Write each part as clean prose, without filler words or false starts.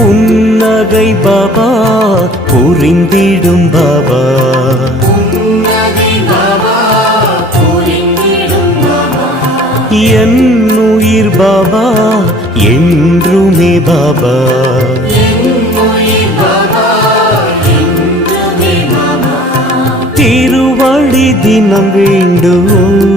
புன்னகை பாபா புரிந்திடும் பாபா என் உயிர் பாபா என்றுமே பாபா திருவடி தினம் வேண்டுவோம்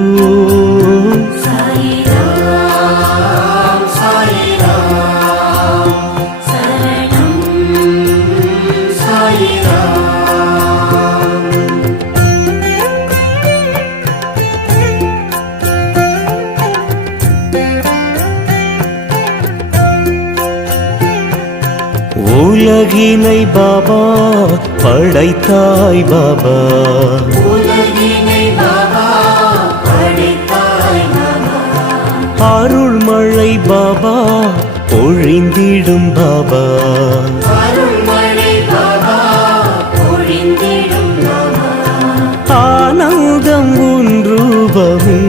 உலகினை பாபா படைத்தாய் பாபா அருள்மழை பாபா பொழிந்திடும் பாபா ஆனந்தம் உன் ரூபமே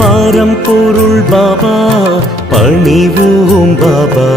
பரம்பொருள் பாபா பணிவோம் பாபா